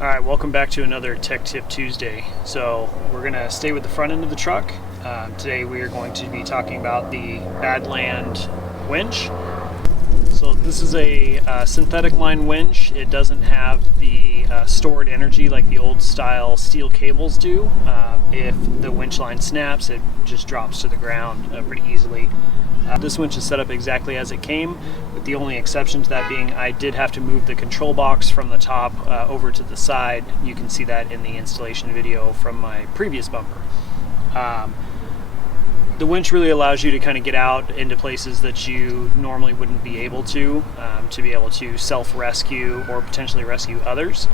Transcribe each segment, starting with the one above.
Alright, welcome back to another Tech Tip Tuesday. So we're going to stay with the front end of the truck. Today we are going to be talking about the Badland winch. So this is a synthetic line winch. It doesn't have the stored energy like the old style steel cables do. If the winch line snaps, it just drops to the ground pretty easily. This winch is set up exactly as it came, with the only exception to that being I did have to move the control box from the top over to the side. You can see that in the installation video from my previous bumper. The winch really allows you to kind of get out into places that you normally wouldn't be able to be able to self-rescue or potentially rescue others.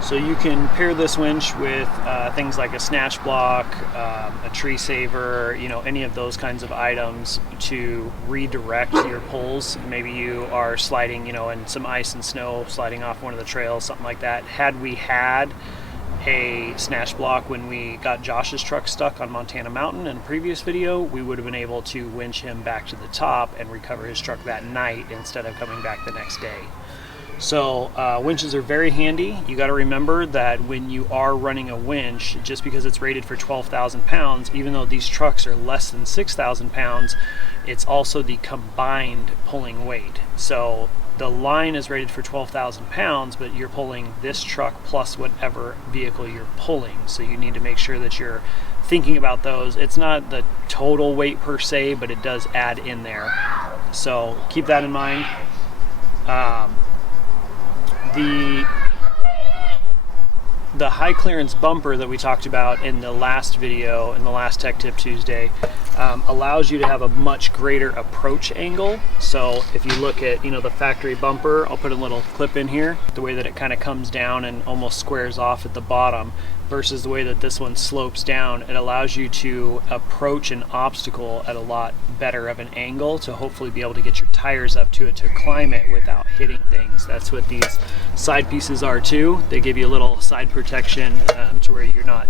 So you can pair this winch with things like a snatch block, a tree saver, any of those kinds of items to redirect your pulls. Maybe you are sliding, in some ice and snow, sliding off one of the trails, something like that. Had we had a snatch block when we got Josh's truck stuck on Montana Mountain in a previous video, we would have been able to winch him back to the top and recover his truck that night instead of coming back the next day. So winches are very handy. You got to remember that when you are running a winch, just because it's rated for 12,000 pounds, even though these trucks are less than 6,000 pounds, it's also the combined pulling weight. So the line is rated for 12,000 pounds, but you're pulling this truck plus whatever vehicle you're pulling. So you need to make sure that you're thinking about those. It's not the total weight per se, but it does add in there. So keep that in mind. The high clearance bumper that we talked about in the last video, in the last Tech Tip Tuesday, allows you to have a much greater approach angle. So if you look at the factory bumper, I'll put a little clip in here, the way that it kind of comes down and almost squares off at the bottom versus the way that this one slopes down, it allows you to approach an obstacle at a lot better of an angle to hopefully be able to get your tires up to it to climb it without hitting things. That's what these side pieces are too. They give you a little side protection to where you're not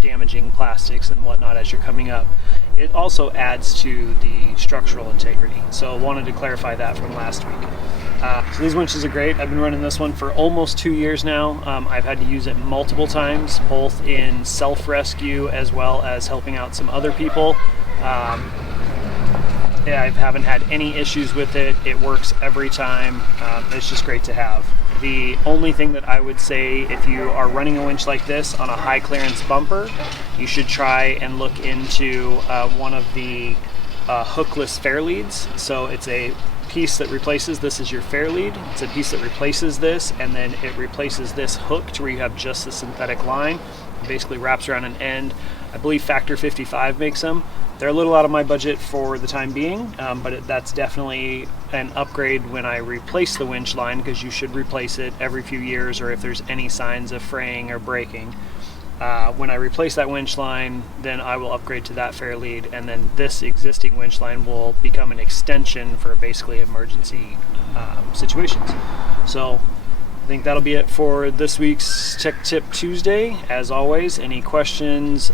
damaging plastics and whatnot as you're coming up. It also adds to the structural integrity. So wanted to clarify that from last week. So these winches are great. I've been running this one for almost 2 years now. I've had to use it multiple times, both in self-rescue as well as helping out some other people. I haven't had any issues with it. It works every time. It's just great to have. The only thing that I would say, if you are running a winch like this on a high clearance bumper, you should try and look into one of the hookless fair leads. So it's a piece that replaces this as your fair lead. It's a piece that replaces this, and then it replaces this hook to where you have just the synthetic line. It basically wraps around an end. I believe Factor 55 makes them. They're a little out of my budget for the time being, but that's definitely an upgrade when I replace the winch line, because you should replace it every few years or if there's any signs of fraying or breaking. When I replace that winch line, then I will upgrade to that fair lead, and then this existing winch line will become an extension for basically emergency situations. So I think that'll be it for this week's Tech Tip Tuesday. As always, any questions,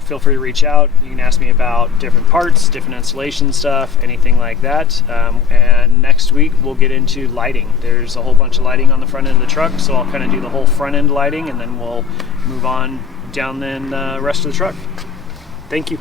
feel free to reach out. You can ask me about different parts, different installation stuff, anything like that. And next week we'll get into lighting. There's a whole bunch of lighting on the front end of the truck, so I'll kind of do the whole front end lighting, and then we'll move on down the rest of the truck. Thank you.